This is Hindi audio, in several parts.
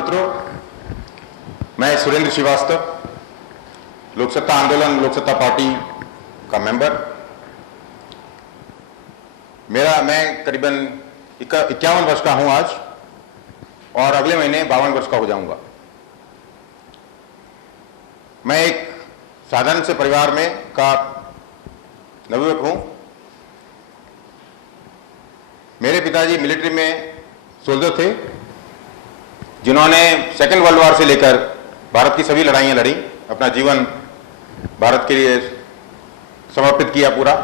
मित्रों, मैं सुरेंद्र श्रीवास्तव, लोकसत्ता आंदोलन लोकसत्ता पार्टी का मेंबर। मैं करीबन 51 वर्ष का हूं आज और अगले महीने 52 वर्ष का हो जाऊंगा। मैं एक साधारण से परिवार में का नवयुवक हूं। मेरे पिताजी मिलिट्री में सोल्जर थे, जिन्होंने सेकेंड वर्ल्ड वॉर से लेकर भारत की सभी लड़ाइयां लड़ी, अपना जीवन भारत के लिए समर्पित किया पूरा।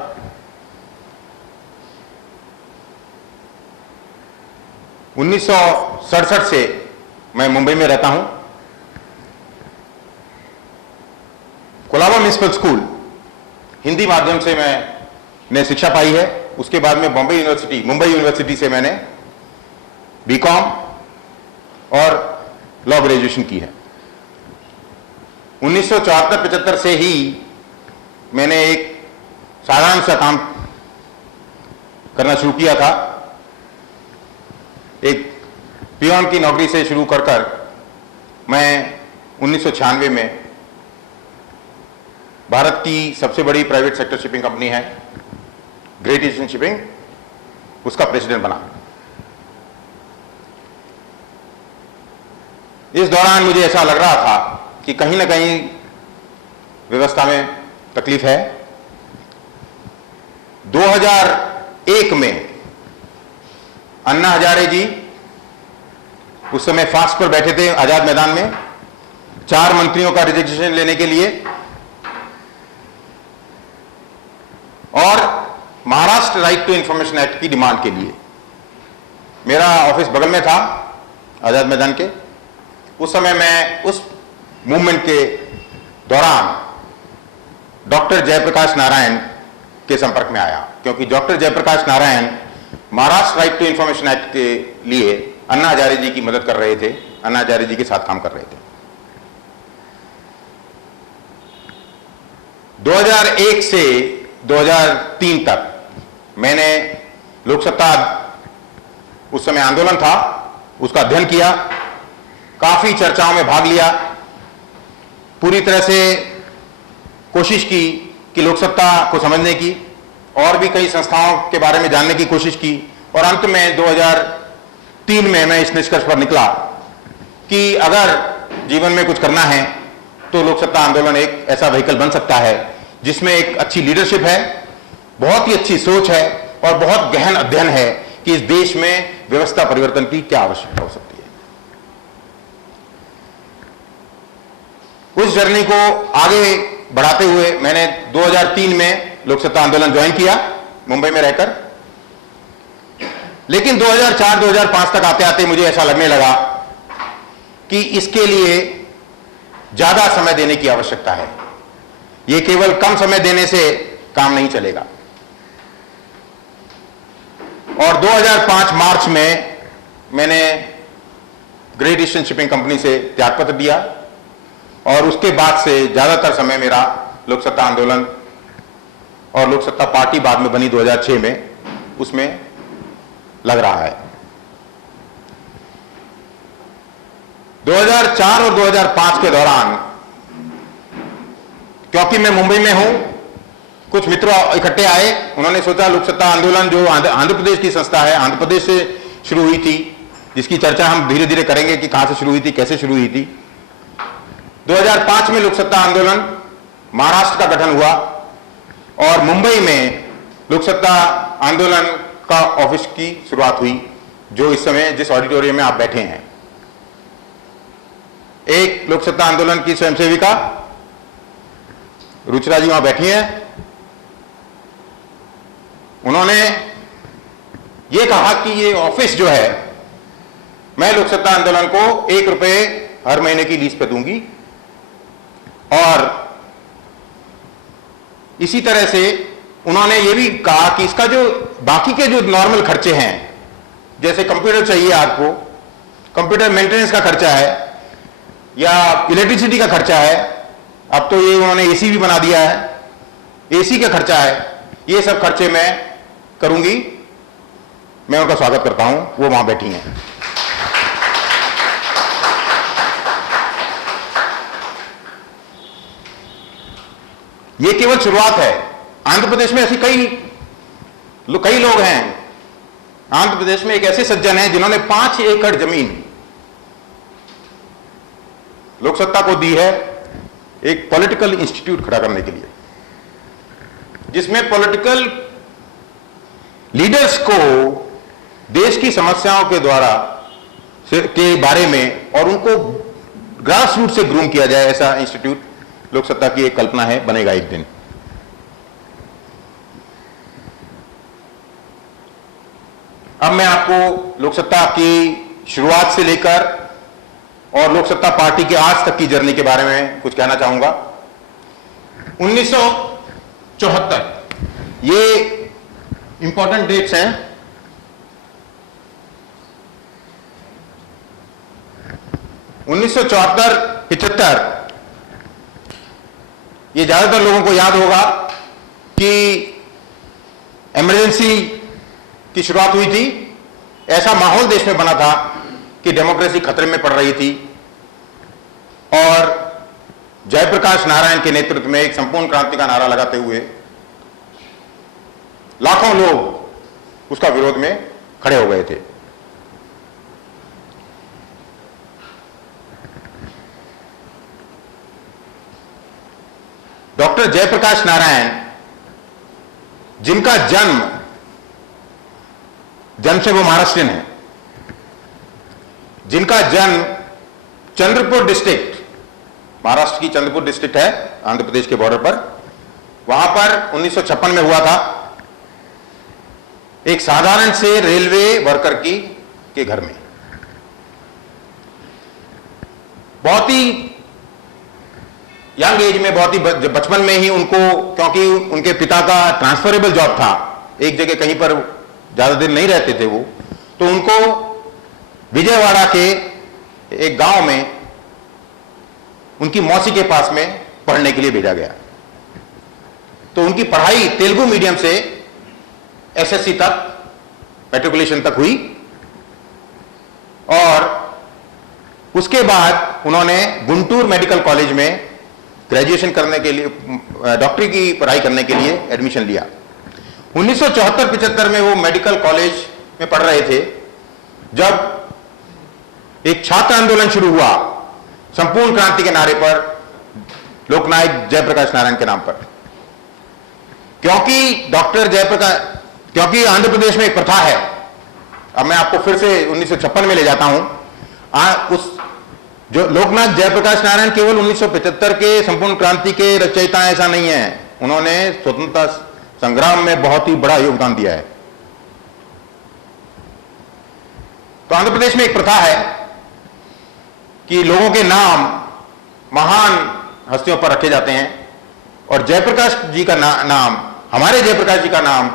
उन्नीस से मैं मुंबई में रहता हूं। कोलाबा म्युनिसिपल स्कूल हिंदी माध्यम से मैंने शिक्षा पाई है। उसके बाद में मुंबई यूनिवर्सिटी से मैंने बीकॉम और लॉ ग्रेजुएशन की है। 1974-75 से ही मैंने एक साधारण सा काम करना शुरू किया था। एक पियोन की नौकरी से शुरू कर मैं 1996 में भारत की सबसे बड़ी प्राइवेट सेक्टर शिपिंग कंपनी है ग्रेट ईस्टर्न शिपिंग, उसका प्रेसिडेंट बना। इस दौरान मुझे ऐसा लग रहा था कि कहीं ना कहीं व्यवस्था में तकलीफ है। 2001 में अन्ना हजारे जी उस समय फास्ट पर बैठे थे आजाद मैदान में 4 मंत्रियों का रिजिग्नेशन लेने के लिए, और Maharashtra right to information act की डिमांड के लिए। मेरा ऑफिस बगल में था आजाद मैदान के। उस समय मैं उस मूवमेंट के दौरान डॉक्टर जयप्रकाश नारायण के संपर्क में आया, क्योंकि doctor Jayaprakash Narayan Maharashtra right to information act के लिए अन्ना हजारे जी की मदद कर रहे थे, अन्ना हजारे जी के साथ काम कर रहे थे। 2001 से 2003 तक मैंने लोकसत्ता, उस समय आंदोलन था, उसका अध्ययन किया, काफी चर्चाओं में भाग लिया, पूरी तरह से कोशिश की कि लोकसत्ता को समझने की, और भी कई संस्थाओं के बारे में जानने की कोशिश की, और अंत में 2003 में मैं इस निष्कर्ष पर निकला कि अगर जीवन में कुछ करना है तो लोकसत्ता आंदोलन एक ऐसा व्हीकल बन सकता है जिसमें एक अच्छी लीडरशिप है, बहुत ही अच्छी सोच है और बहुत गहन अध्ययन है कि इस देश में व्यवस्था परिवर्तन की क्या आवश्यकता हो सकती है। उस जर्नी को आगे बढ़ाते हुए मैंने 2003 में लोकसत्ता आंदोलन ज्वाइन किया मुंबई में रहकर। लेकिन 2004-2005 तक आते आते मुझे ऐसा लगने लगा कि इसके लिए ज्यादा समय देने की आवश्यकता है। यह केवल कम समय देने से काम नहीं चलेगा। और 2005 मार्च में मैंने ग्रेट ईस्टर्न शिपिंग कंपनी से त्यागपत्र दिया, और उसके बाद से ज्यादातर समय मेरा लोकसत्ता आंदोलन और लोकसत्ता पार्टी बाद में बनी 2006 में, उसमें लग रहा है। 2004 और 2005 के दौरान, क्योंकि मैं मुंबई में हूं, कुछ मित्र इकट्ठे आए। उन्होंने सोचा लोकसत्ता आंदोलन जो आंध्र प्रदेश की संस्था है, आंध्र प्रदेश से शुरू हुई थी, जिसकी चर्चा हम धीरे धीरे करेंगे कि कहां से शुरू हुई थी, कैसे शुरू हुई थी। 2005 में लोकसत्ता आंदोलन महाराष्ट्र का गठन हुआ और मुंबई में लोकसत्ता आंदोलन का ऑफिस की शुरुआत हुई, जो इस समय जिस ऑडिटोरियम में आप बैठे हैं। एक लोकसत्ता आंदोलन की स्वयंसेविका रुचिरा जी वहां बैठी हैं। उन्होंने ये कहा कि ये ऑफिस जो है, मैं लोकसत्ता आंदोलन को ₹1 हर महीने की लीज पे दूंगी, और इसी तरह से उन्होंने ये भी कहा कि इसका जो बाकी के जो नॉर्मल खर्चे हैं, जैसे कंप्यूटर चाहिए आपको, कंप्यूटर मेंटेनेंस का खर्चा है या इलेक्ट्रिसिटी का खर्चा है, अब तो ये उन्होंने एसी भी बना दिया है, एसी का खर्चा है, ये सब खर्चे मैं करूंगी। मैं उनका स्वागत करता हूं, वो वहां बैठी हैं। ये केवल शुरुआत है। आंध्र प्रदेश में ऐसी कई लोग हैं। आंध्र प्रदेश में एक ऐसे सज्जन हैं जिन्होंने 5 एकड़ जमीन लोकसत्ता को दी है एक पॉलिटिकल इंस्टीट्यूट खड़ा करने के लिए, जिसमें पॉलिटिकल लीडर्स को देश की समस्याओं के बारे में और उनको ग्रास रूट से ग्रूम किया जाए। ऐसा इंस्टीट्यूट लोकसत्ता की एक कल्पना है, बनेगा एक दिन। अब मैं आपको लोकसत्ता की शुरुआत से लेकर और लोकसत्ता पार्टी के आज तक की जर्नी के बारे में कुछ कहना चाहूंगा। 1974 ये इंपॉर्टेंट डेट्स हैं। 1974-75 ये ज्यादातर लोगों को याद होगा कि इमरजेंसी की शुरुआत हुई थी। ऐसा माहौल देश में बना था कि डेमोक्रेसी खतरे में पड़ रही थी और जयप्रकाश नारायण के नेतृत्व में एक संपूर्ण क्रांति का नारा लगाते हुए लाखों लोग उसका विरोध में खड़े हो गए थे। डॉक्टर जयप्रकाश नारायण, जिनका जन्म से वो महाराष्ट्रियन है, जिनका जन्म चंद्रपुर डिस्ट्रिक्ट, महाराष्ट्र की चंद्रपुर डिस्ट्रिक्ट है आंध्र प्रदेश के बॉर्डर पर, वहां पर 1956 में हुआ था। एक साधारण से रेलवे वर्कर के घर में। बहुत ही यंग एज में, बहुत ही बचपन में ही उनको, क्योंकि उनके पिता का ट्रांसफरेबल जॉब था, एक जगह कहीं पर ज्यादा दिन नहीं रहते थे वो, तो उनको विजयवाड़ा के एक गांव में उनकी मौसी के पास में पढ़ने के लिए भेजा गया। तो उनकी पढ़ाई तेलुगु मीडियम से एसएससी तक, मैट्रिकुलेशन तक हुई और उसके बाद उन्होंने गुंटूर मेडिकल कॉलेज में ग्रेजुएशन करने के लिए, डॉक्टरी की पढ़ाई करने के लिए एडमिशन लिया। 1974-75 में वो मेडिकल कॉलेज में पढ़ रहे थे जब एक छात्र आंदोलन शुरू हुआ संपूर्ण क्रांति के नारे पर, लोकनायक जयप्रकाश नारायण के नाम पर। क्योंकि आंध्र प्रदेश में एक प्रथा है। अब मैं आपको फिर से 1956 में ले जाता हूं। जो लोकनायक जयप्रकाश नारायण केवल 1975 के संपूर्ण क्रांति के रचयिता, ऐसा नहीं है, उन्होंने स्वतंत्रता संग्राम में बहुत ही बड़ा योगदान दिया है। तो आंध्र प्रदेश में एक प्रथा है कि लोगों के नाम महान हस्तियों पर रखे जाते हैं और जयप्रकाश जी का नाम, हमारे जयप्रकाश जी का नाम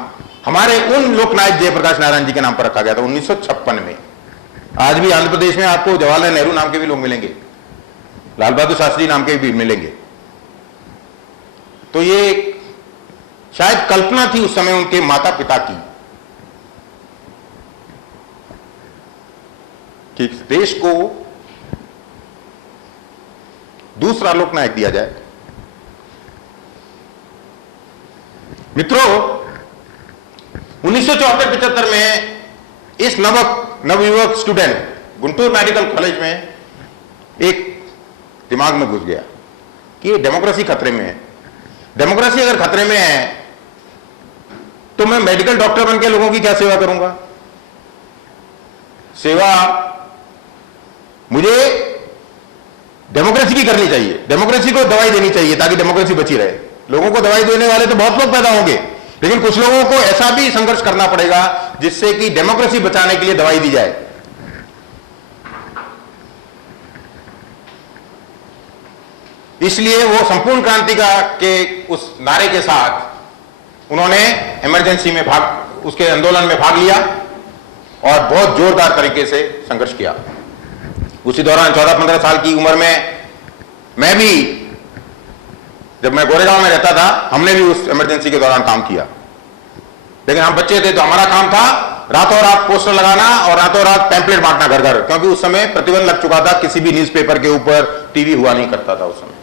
हमारे उन लोकनायक जयप्रकाश नारायण जी के नाम पर रखा गया था 1956 में। आज भी आंध्र प्रदेश में आपको जवाहरलाल नेहरू नाम के भी लोग मिलेंगे, लाल बहादुर शास्त्री नाम के भी मिलेंगे। तो ये शायद कल्पना थी उस समय उनके माता पिता की कि देश को दूसरा लोकनायक दिया जाए। मित्रों, 1974-75 में इस नवयुवक स्टूडेंट गुंटूर मेडिकल कॉलेज में एक दिमाग में घुस गया कि डेमोक्रेसी खतरे में है। डेमोक्रेसी अगर खतरे में है तो मैं मेडिकल डॉक्टर बनकर लोगों की क्या सेवा करूंगा? सेवा मुझे डेमोक्रेसी की करनी चाहिए, डेमोक्रेसी को दवाई देनी चाहिए ताकि डेमोक्रेसी बची रहे। लोगों को दवाई देने वाले तो बहुत लोग पैदा होंगे, लेकिन कुछ लोगों को ऐसा भी संघर्ष करना पड़ेगा जिससे कि डेमोक्रेसी बचाने के लिए दवाई दी जाए। इसलिए वो संपूर्ण क्रांति के उस नारे के साथ उन्होंने इमरजेंसी में उसके आंदोलन में भाग लिया और बहुत जोरदार तरीके से संघर्ष किया। उसी दौरान 14-15 साल की उम्र में मैं भी, जब मैं गोरेगांव में रहता था, हमने भी उस इमरजेंसी के दौरान काम किया। लेकिन हम बच्चे थे तो हमारा काम था रातों रात पोस्टर लगाना और रातों रात पैम्पलेट बांटना घर घर, क्योंकि उस समय प्रतिबंध लग चुका था, किसी भी न्यूज़पेपर के ऊपर टीवी हुआ नहीं करता था उस समय।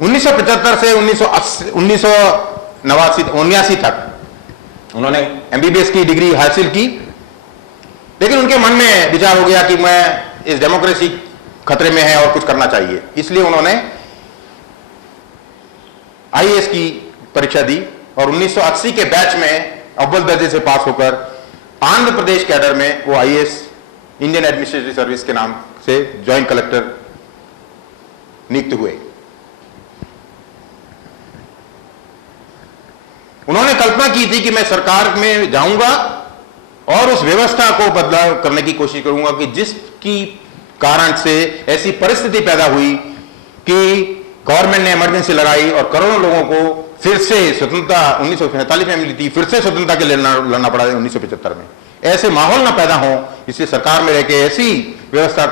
1975 से 1989 तक उन्होंने एमबीबीएस की डिग्री हासिल की, लेकिन उनके मन में विचार हो गया कि मैं इस डेमोक्रेसी खतरे में है और कुछ करना चाहिए, इसलिए उन्होंने आईएएस की परीक्षा दी और 1980 के बैच में अव्वल दर्जे से पास होकर आंध्र प्रदेश कैडर में वो आईएएस इंडियन एडमिनिस्ट्रेटिव सर्विस के नाम से ज्वाइंट कलेक्टर नियुक्त हुए। उन्होंने कल्पना की थी कि मैं सरकार में जाऊंगा और उस व्यवस्था को बदलाव करने की कोशिश करूंगा कि जिसकी कारण से ऐसी परिस्थिति पैदा हुई कि गवर्नमेंट ने इमरजेंसी लगाई और करोड़ों लोगों को फिर से स्वतंत्रता 1947 में मिली थी, फिर से स्वतंत्रता के लिए लड़ना पड़ा 1975 में। ऐसे माहौल ना पैदा हो, इसलिए सरकार में रहकर ऐसी व्यवस्था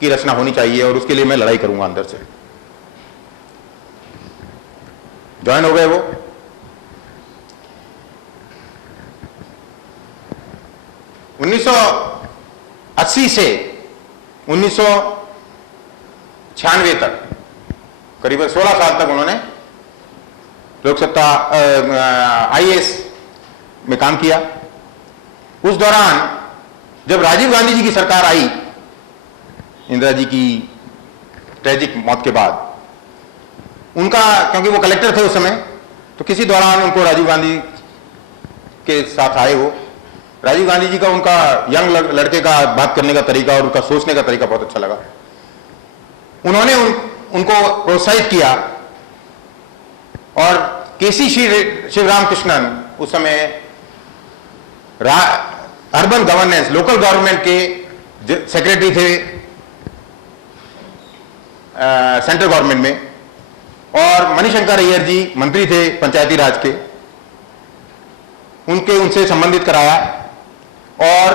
की रचना होनी चाहिए और उसके लिए मैं लड़ाई करूंगा अंदर से। ज्वाइन हो गए वो। उन्नीस 1980 से 1996 तक करीबन 16 साल तक उन्होंने लोकसत्ता आईएएस में काम किया। उस दौरान जब राजीव गांधी जी की सरकार आई, इंदिरा जी की ट्रेजिक मौत के बाद, उनका, क्योंकि वो कलेक्टर थे उस समय, तो किसी दौरान उनको राजीव गांधी के साथ आए हो, राजीव गांधी जी का उनका यंग लड़के का बात करने का तरीका और उनका सोचने का तरीका बहुत अच्छा लगा। उन्होंने उनको प्रोत्साहित किया और केसी शिवराम कृष्णन उस समय अर्बन गवर्नेंस, लोकल गवर्नमेंट के सेक्रेटरी थे सेंट्रल गवर्नमेंट में, और मणिशंकर अय्यर जी मंत्री थे पंचायती राज के, उनसे संबंधित कराया और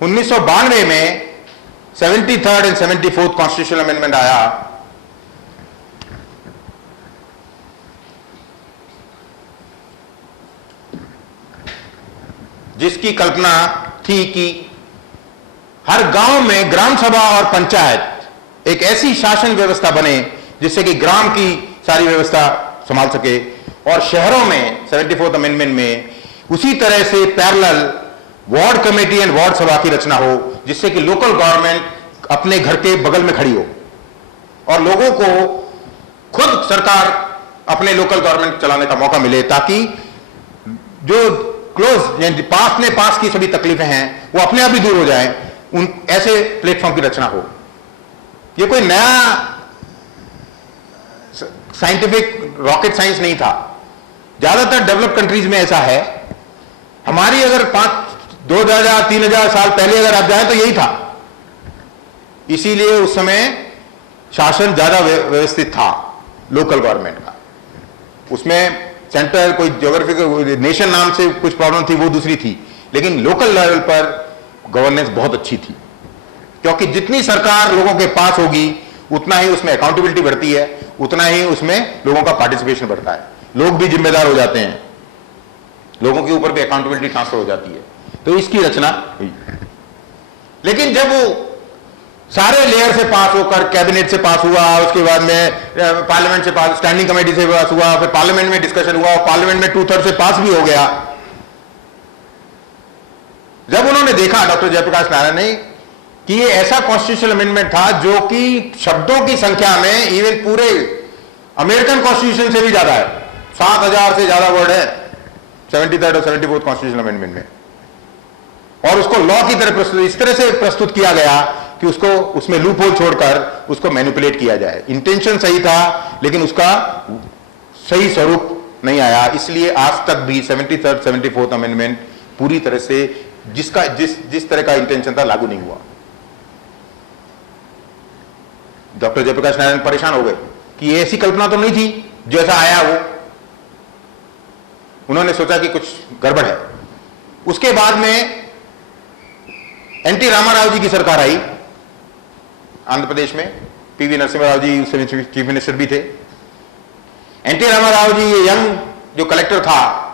1992 में 73rd and 74th constitutional amendment आया, जिसकी कल्पना थी कि हर गांव में ग्राम सभा और पंचायत एक ऐसी शासन व्यवस्था बने जिससे कि ग्राम की सारी व्यवस्था संभाल सके, और शहरों में 74th अमेंडमेंट में उसी तरह से parallel ward committee and ward सभा की रचना हो, जिससे कि लोकल गवर्नमेंट अपने घर के बगल में खड़ी हो और लोगों को खुद सरकार अपने लोकल गवर्नमेंट चलाने का मौका मिले, ताकि जो क्लोज पास में पास की सभी तकलीफें हैं वो अपने आप ही दूर हो जाएं। उन ऐसे प्लेटफॉर्म की रचना हो। ये कोई नया साइंटिफिक रॉकेट साइंस नहीं था, ज्यादातर डेवलप कंट्रीज में ऐसा है। हमारी अगर 2000-3000 साल पहले अगर आप जाएं तो यही था, इसीलिए उस समय शासन ज्यादा व्यवस्थित था लोकल गवर्नमेंट का। उसमें सेंटर कोई ज्योग्राफिकल नेशन नाम से कुछ प्रॉब्लम थी, वो दूसरी थी, लेकिन लोकल लेवल पर गवर्नेंस बहुत अच्छी थी, क्योंकि जितनी सरकार लोगों के पास होगी उतना ही उसमें अकाउंटेबिलिटी बढ़ती है, उतना ही उसमें लोगों का पार्टिसिपेशन बढ़ता है, लोग भी जिम्मेदार हो जाते हैं, लोगों के ऊपर भी अकाउंटेबिलिटी ट्रांसफर हो जाती है। तो इसकी रचना हुई। लेकिन जब वो सारे लेयर से पास होकर कैबिनेट से पास हुआ, उसके बाद में पार्लियामेंट से पास, स्टैंडिंग कमेटी से पास हुआ, फिर पार्लियामेंट में डिस्कशन हुआ और पार्लियामेंट में 2/3 से पास भी हो गया, जब उन्होंने देखा डॉक्टर जयप्रकाश नारायण ने कि ये ऐसा कॉन्स्टिट्यूशनल अमेंडमेंट था जो कि शब्दों की संख्या में इवन पूरे अमेरिकन कॉन्स्टिट्यूशन से भी ज्यादा है, 7000 से ज्यादा वर्ड है 73rd और 74th कॉन्स्टिट्यूशनल अमेंडमेंट में, और उसको लॉ की तरह प्रस्तुत इस तरह से प्रस्तुत किया गया कि उसको उसमें लूप होल छोड़कर उसको मैनिपुलेट किया जाए। इंटेंशन सही था लेकिन उसका सही स्वरूप नहीं आया, इसलिए आज तक भी 73rd 74th अमेंडमेंट पूरी तरह से जिस तरह का इंटेंशन था लागू नहीं हुआ। डॉक्टर जयप्रकाश नारायण परेशान हो गए कि ये ऐसी कल्पना तो नहीं थी जो ऐसा आया वो। उन्होंने सोचा कि कुछ गड़बड़ है। उसके बाद में एनटी रामाराव जी की सरकार आई आंध्र प्रदेश में, पीवी नरसिम्हा राव जी उस समय चीफ मिनिस्टर भी थे। एनटी रामाराव जी ये यंग जो कलेक्टर था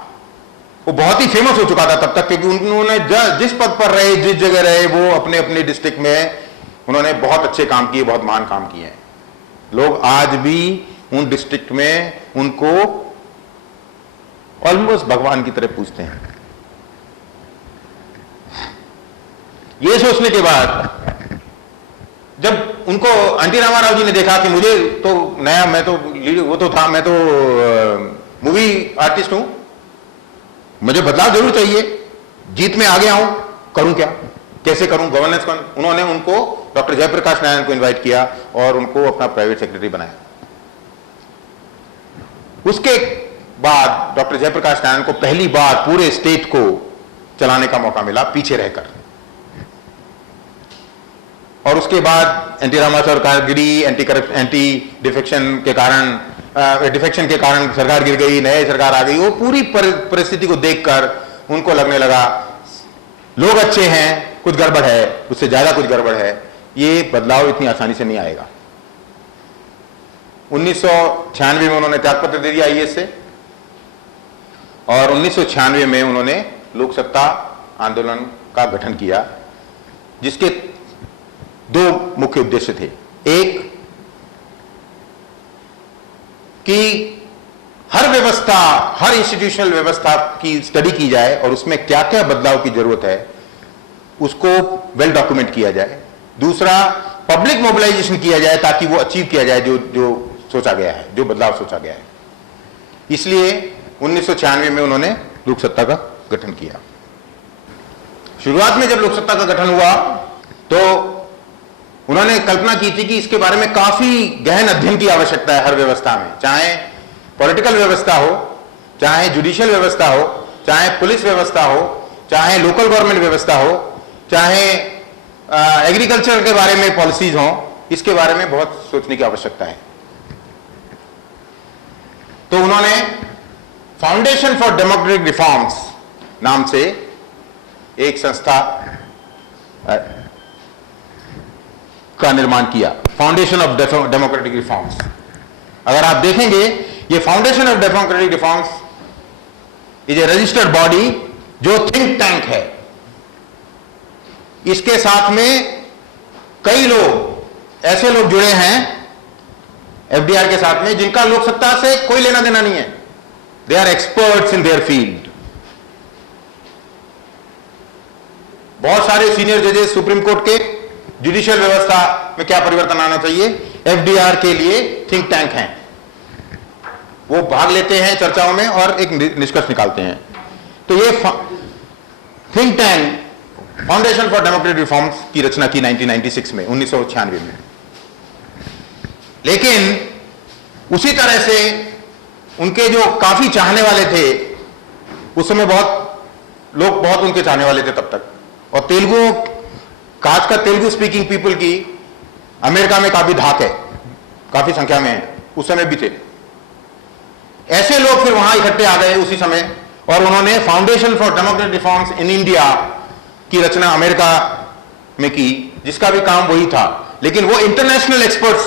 वो बहुत ही फेमस हो चुका था तब तक, क्योंकि उन्होंने जिस पद पर रहे, जिस जगह रहे, वो अपने अपने डिस्ट्रिक्ट में उन्होंने बहुत अच्छे काम किए, बहुत महान काम किए हैं। लोग आज भी उन डिस्ट्रिक्ट में उनको ऑलमोस्ट भगवान की तरह पूजते हैं। ये सोचने के बाद जब उनको एनटी रामाराव जी ने देखा कि मुझे तो नया, मैं तो वो तो था, मैं तो मूवी आर्टिस्ट हूं, मुझे बदलाव जरूर चाहिए, जीत में आ गया हूं, करूं क्या, कैसे करूं, गवर्नेंस कौन। उन्होंने उनको डॉक्टर जयप्रकाश नारायण को इनवाइट किया और उनको अपना प्राइवेट सेक्रेटरी बनाया। उसके बाद डॉक्टर जयप्रकाश नारायण को पहली बार पूरे स्टेट को चलाने का मौका मिला पीछे रहकर। और उसके बाद एंटी रामाराव कारगिरी, एंटी डिफेक्शन के कारण सरकार गिर गई, नई सरकार आ गई। वो पूरी परिस्थिति को देखकर उनको लगने लगा लोग अच्छे हैं, कुछ गड़बड़ है, उससे ज्यादा कुछ गड़बड़ है, ये बदलाव इतनी आसानी से नहीं आएगा। 1996 में उन्होंने त्यागपत्र दे दिया आईएएस से और 1996 में उन्होंने लोक सत्ता आंदोलन का गठन किया, जिसके दो मुख्य उद्देश्य थे। एक कि हर व्यवस्था, हर इंस्टीट्यूशनल व्यवस्था की स्टडी की जाए और उसमें क्या क्या बदलाव की जरूरत है उसको वेल डॉक्यूमेंट किया जाए। दूसरा, पब्लिक मोबिलाइजेशन किया जाए ताकि वो अचीव किया जाए जो सोचा गया है, जो बदलाव सोचा गया है। इसलिए 1996 में उन्होंने लोक सत्ता का गठन किया। शुरुआत में जब लोक सत्ता का गठन हुआ तो उन्होंने कल्पना की थी कि इसके बारे में काफी गहन अध्ययन की आवश्यकता है हर व्यवस्था में, चाहे पॉलिटिकल व्यवस्था हो, चाहे जुडिशियल व्यवस्था हो, चाहे पुलिस व्यवस्था हो, चाहे लोकल गवर्नमेंट व्यवस्था हो, चाहे एग्रीकल्चर के बारे में पॉलिसीज हो, इसके बारे में बहुत सोचने की आवश्यकता है। तो उन्होंने फाउंडेशन फॉर डेमोक्रेटिक रिफॉर्म्स नाम से एक संस्था का निर्माण किया, फाउंडेशन ऑफ डेमोक्रेटिक रिफॉर्म्स। अगर आप देखेंगे ये foundation of democratic reforms is a registered body जो थिंक टैंक है। इसके साथ में कई लोग, ऐसे लोग जुड़े हैं एफडीआर के साथ में जिनका लोक सत्ता से कोई लेना देना नहीं है। They are experts in their field. बहुत सारे सीनियर जजेस सुप्रीम कोर्ट के, जुडिशियल व्यवस्था में क्या परिवर्तन आना चाहिए, एफडीआर के लिए थिंक टैंक हैं। वो भाग लेते हैं चर्चाओं में और एक निष्कर्ष निकालते हैं। तो ये think tank foundation for democratic reforms की रचना की 1996 में, 1996 में। लेकिन उसी तरह से उनके जो काफी चाहने वाले थे, उस समय बहुत उनके चाहने वाले थे तब तक, और तेलुगु, खासकर तेलुगु स्पीकिंग पीपल की अमेरिका में काफी धाक है, काफी संख्या में है, उस समय भी थे। ऐसे लोग फिर वहां इकट्ठे आ गए उसी समय और उन्होंने foundation for democratic reforms in India की रचना अमेरिका में की, जिसका भी काम वही था, लेकिन वो इंटरनेशनल एक्सपर्ट्स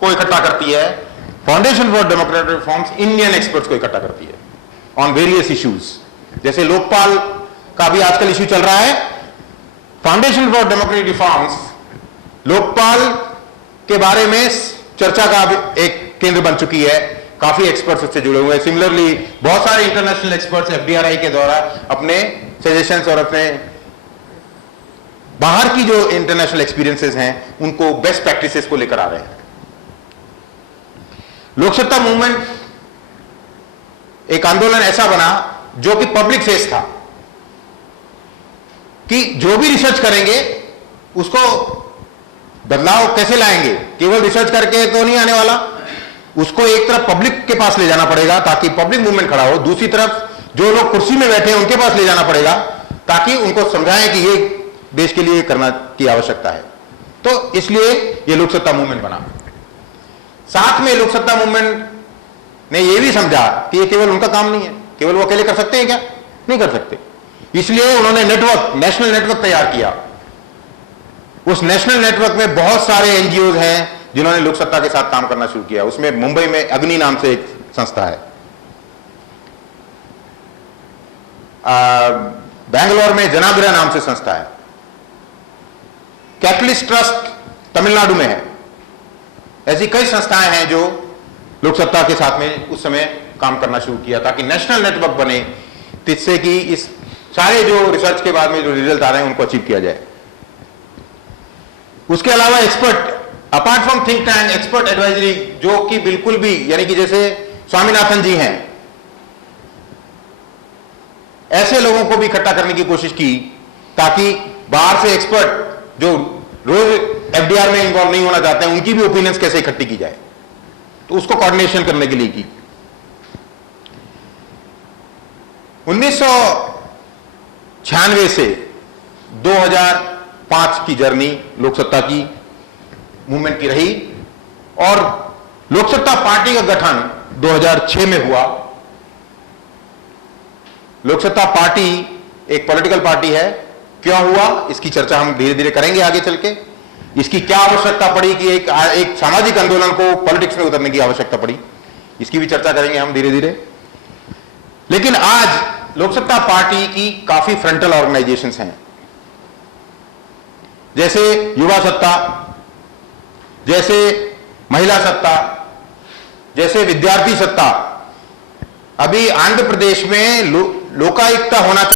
को इकट्ठा करती है। Foundation for democratic reforms Indian experts को इकट्ठा करती है ऑन वेरियस इश्यूज। जैसे लोकपाल का भी आजकल इश्यू चल रहा है, foundation for democratic reforms Lokpal के बारे में चर्चा का एक केंद्र बन चुकी है, काफी एक्सपर्ट्स उससे जुड़े हुए हैं। सिमिलरली बहुत सारे इंटरनेशनल एक्सपर्ट्स एफडीआरआई के द्वारा अपने सजेशंस और अपने बाहर की जो इंटरनेशनल एक्सपीरियंसेस हैं उनको, बेस्ट प्रैक्टिसेस को लेकर आ रहे हैं। लोकसत्ता मूवमेंट एक आंदोलन ऐसा बना जो कि पब्लिक फेस था, कि जो भी रिसर्च करेंगे उसको बदलाव कैसे लाएंगे, केवल रिसर्च करके तो नहीं आने वाला, उसको एक तरफ पब्लिक के पास ले जाना पड़ेगा ताकि पब्लिक मूवमेंट खड़ा हो, दूसरी तरफ जो लोग कुर्सी में बैठे हैं उनके पास ले जाना पड़ेगा ताकि उनको समझाएं कि ये देश के लिए करना की आवश्यकता है। तो इसलिए ये लोकसत्ता मूवमेंट बना। साथ में लोकसत्ता मूवमेंट ने यह भी समझा कि ये केवल उनका काम नहीं है, केवल वो अकेले कर सकते हैं क्या, नहीं कर सकते। इसलिए उन्होंने नेटवर्क, नेशनल नेटवर्क तैयार किया। उस नेशनल नेटवर्क में बहुत सारे एनजीओ हैं जिन्होंने लोकसत्ता के साथ काम करना शुरू किया। उसमें मुंबई में अग्नि नाम से एक संस्था है, बैंगलोर में जनाग्रह नाम से संस्था है, कैटलिस्ट ट्रस्ट तमिलनाडु में है। ऐसी कई संस्थाएं हैं जो लोक सत्ता के साथ में उस समय काम करना शुरू किया ताकि नेशनल नेटवर्क बने, जिससे कि इस सारे जो रिसर्च के बाद में जो रिजल्ट आ रहे हैं उनको अचीव किया जाए। उसके अलावा expert, apart from think tank, expert advisory, जो कि बिल्कुल भी, यानी कि जैसे स्वामीनाथन जी हैं, ऐसे लोगों को भी इकट्ठा करने की कोशिश की ताकि बाहर से एक्सपर्ट जो रोज एफडीआर में इन्वॉल्व नहीं होना चाहते हैं, उनकी भी ओपिनियंस कैसे इकट्ठी की जाए, तो उसको कोऑर्डिनेशन करने के लिए की। 1996 से 2005 की जर्नी लोक सत्ता की मूवमेंट की रही और लोक सत्ता पार्टी का गठन 2006 में हुआ। लोक सत्ता पार्टी एक पॉलिटिकल पार्टी है। क्यों हुआ, इसकी चर्चा हम धीरे धीरे करेंगे आगे चल के। इसकी क्या आवश्यकता पड़ी कि एक सामाजिक आंदोलन को पॉलिटिक्स में उतरने की आवश्यकता पड़ी, इसकी भी चर्चा करेंगे हम धीरे धीरे। लेकिन आज लोक सत्ता पार्टी की काफी फ्रंटल ऑर्गेनाइजेशंस हैं, जैसे युवा सत्ता, जैसे महिला सत्ता, जैसे विद्यार्थी सत्ता। अभी आंध्र प्रदेश में लोकायुक्त होना